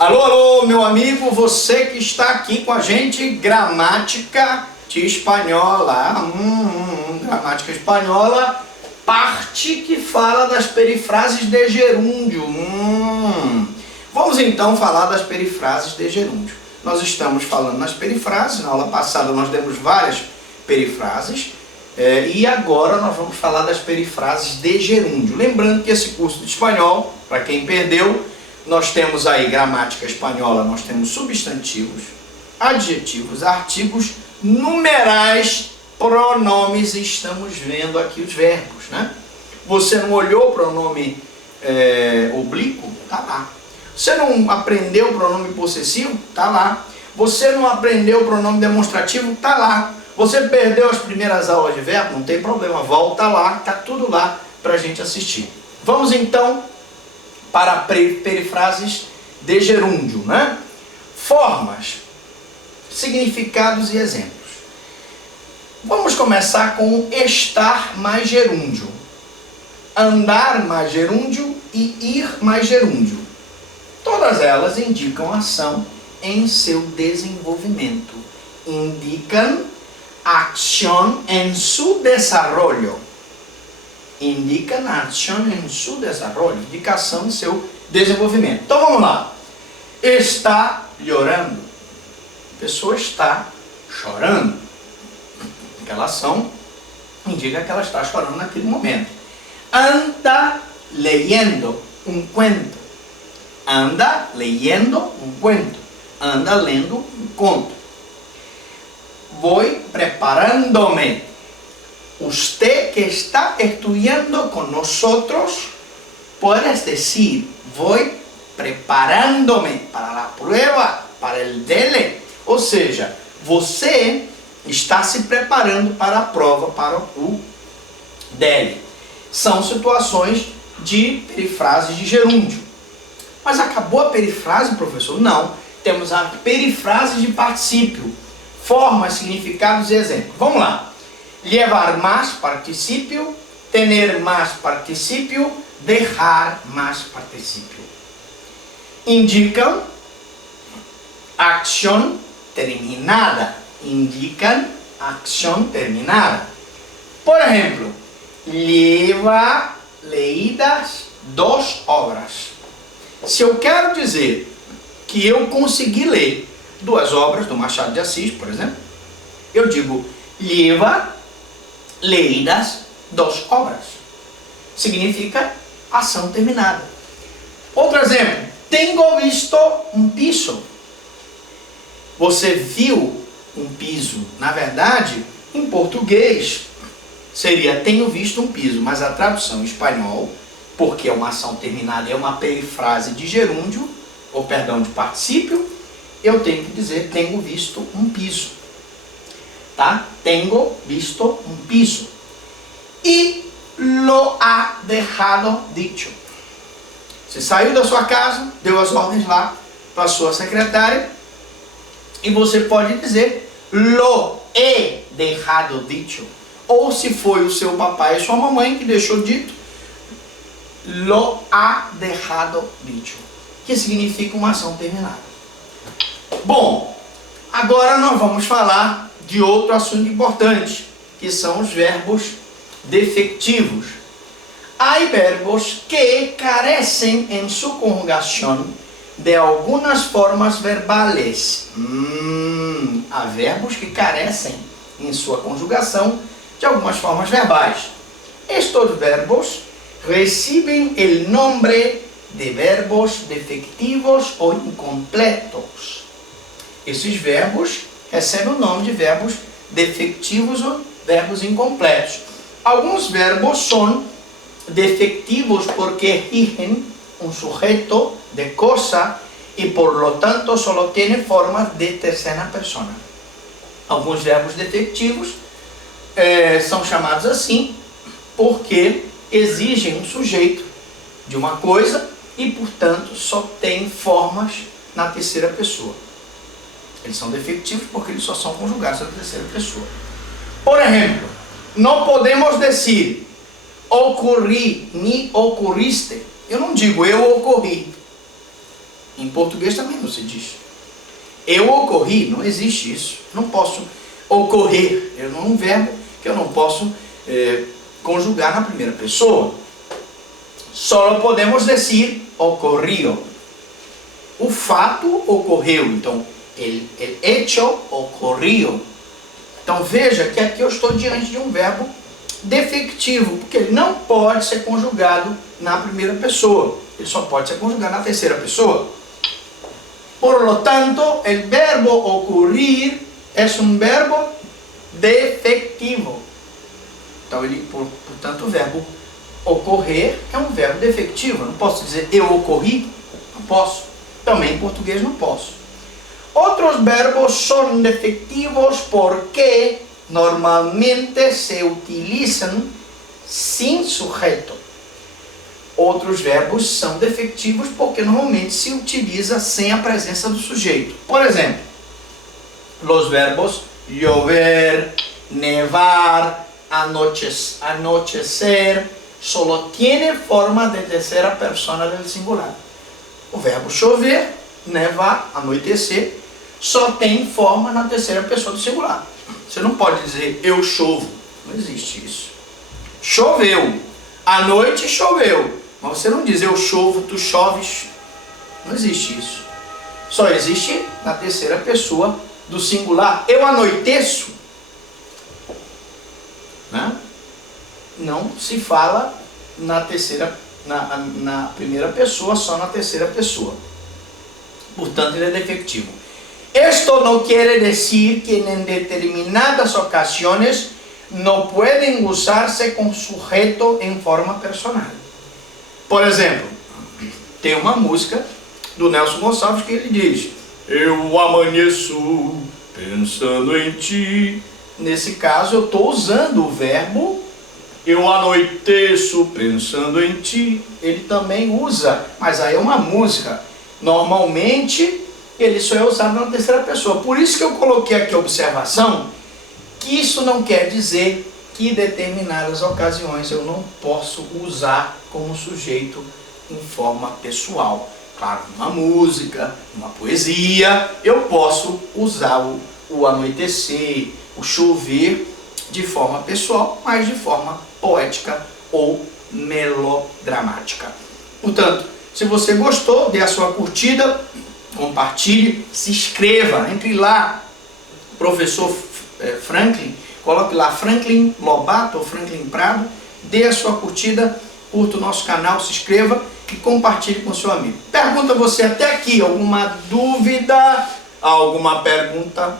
Alô, alô, meu amigo, você que está aqui com a gente, gramática de espanhola. Gramática espanhola, parte que fala das perifrases de gerúndio. Vamos então falar das perifrases de gerúndio. Nós estamos falando nas perifrases, na aula passada nós demos várias perifrases, e agora nós vamos falar das perifrases de gerúndio. Lembrando que esse curso de espanhol, para quem perdeu, nós temos aí gramática espanhola, nós temos substantivos, adjetivos, artigos, numerais, pronomes, e estamos vendo aqui os verbos, né? Você não olhou o pronome oblíquo? Tá lá. Você não aprendeu o pronome possessivo? Tá lá. Você não aprendeu o pronome demonstrativo? Tá lá. Você perdeu as primeiras aulas de verbo? Não tem problema, volta lá, tá tudo lá pra gente assistir. Vamos então para perifrases de gerúndio, né? Formas, significados e exemplos. Vamos começar com estar mais gerúndio, andar mais gerúndio e ir mais gerúndio. Todas elas indicam ação em seu desenvolvimento. Indicam acción en su desarrollo. Indica na acción en su desarrollo, indicação em seu desenvolvimento. Então vamos lá. Está llorando. A pessoa está chorando. Aquela ação indica que ela está chorando naquele momento. Anda leyendo um cuento. Anda leyendo um cuento. Anda lendo um conto. Voy preparándome. Usted que está estudiando con nosotros, puedes decir, voy preparándome para la prueba, para el DELE. Ou seja, você está se preparando para a prova, para o DELE. São situações de perifrases de gerúndio. Mas acabou a perifrase, professor? Não. Temos a perifrase de particípio. Formas, significados e exemplos. Vamos lá. Llevar más participio, tener más participio, dejar más participio. Indicam acción terminada. Indican acción terminada. Por ejemplo, lleva leídas 2 obras. Se eu quero dizer que eu consegui ler 2 obras do Machado de Assis, por exemplo, eu digo lleva leídas 2 obras. Significa ação terminada. Outro exemplo. Tengo visto um piso. Você viu um piso. Na verdade, em português, seria tenho visto um piso. Mas a tradução em espanhol, porque é uma ação terminada, é uma perifrase de gerúndio, ou perdão, de particípio, eu tenho que dizer tenho visto um piso. Tá? Tengo visto um piso. E lo ha dejado dicho. Você saiu da sua casa, deu as ordens lá para a sua secretária, e você pode dizer lo he dejado dicho. Ou se foi o seu papai e sua mamãe que deixou dito, lo ha dejado dicho, que significa uma ação terminada. Bom, agora nós vamos falar de outro assunto importante, que são os verbos defectivos. Há verbos que carecem em sua conjugação de algumas formas verbales. Há verbos que carecem em sua conjugação de algumas formas verbais. Estes verbos recebem o nome de verbos defectivos ou incompletos. Esses verbos recebem o nome de verbos defectivos ou verbos incompletos. Alguns verbos são defectivos porque exigen um sujeto de cosa e por lo tanto solo tienen formas de terceira persona. Alguns verbos defectivos são chamados assim porque exigem um sujeito de uma coisa e portanto só tem formas na terceira pessoa. Eles são defectivos porque eles só são conjugados na terceira pessoa. Por exemplo, não podemos dizer ocurri, ni ocurriste. Eu não digo eu ocorri. Em português também não se diz. Eu ocorri, não existe isso. Não posso ocorrer. É um verbo que eu não posso conjugar na primeira pessoa. Só podemos dizer ocorrió. O fato ocorreu, então, el hecho ocorrió. Então veja que aqui eu estou diante de um verbo defectivo, porque ele não pode ser conjugado na primeira pessoa. Ele só pode ser conjugado na terceira pessoa. Por lo tanto, el verbo ocurrir es un verbo defectivo. Então, portanto, o verbo ocorrer é um verbo defectivo. Eu não posso dizer eu ocorri, não posso. Também em português não posso. Outros verbos são defectivos porque normalmente se utilizam sem sujeito. Outros verbos são defectivos porque normalmente se utiliza sem a presença do sujeito. Por exemplo, os verbos llover, nevar, anochecer, solo tiene forma de terceira persona del singular. O verbo chover, nevar, anoitecer, só tem forma na terceira pessoa do singular. Você não pode dizer eu chovo. Não existe isso. Choveu. À noite choveu. Mas você não diz eu chovo, tu choves. Não existe isso. Só existe na terceira pessoa do singular. Eu anoiteço. Né? Não se fala na primeira pessoa, só na terceira pessoa. Portanto, ele é defectivo. Esto no quiere decir que en determinadas ocasiones no pueden usarse con sujeto en forma personal. Por exemplo, tem uma música do Nelson Gonçalves que ele diz: eu amanheço pensando em ti. Nesse caso, eu estou usando o verbo eu anoiteço pensando em ti. Ele também usa, mas aí é uma música. Normalmente, ele só é usado na terceira pessoa. Por isso que eu coloquei aqui a observação, que isso não quer dizer que em determinadas ocasiões eu não posso usar como sujeito em forma pessoal. Claro, numa música, numa poesia, eu posso usar o anoitecer, o chover de forma pessoal, mas de forma poética ou melodramática. Portanto, se você gostou, dê a sua curtida, compartilhe, se inscreva, entre lá, professor Franklin, coloque lá Franklin Lobato ou Franklin Prado, dê a sua curtida, curta o nosso canal, se inscreva e compartilhe com seu amigo. Pergunta você até aqui, alguma dúvida, alguma pergunta?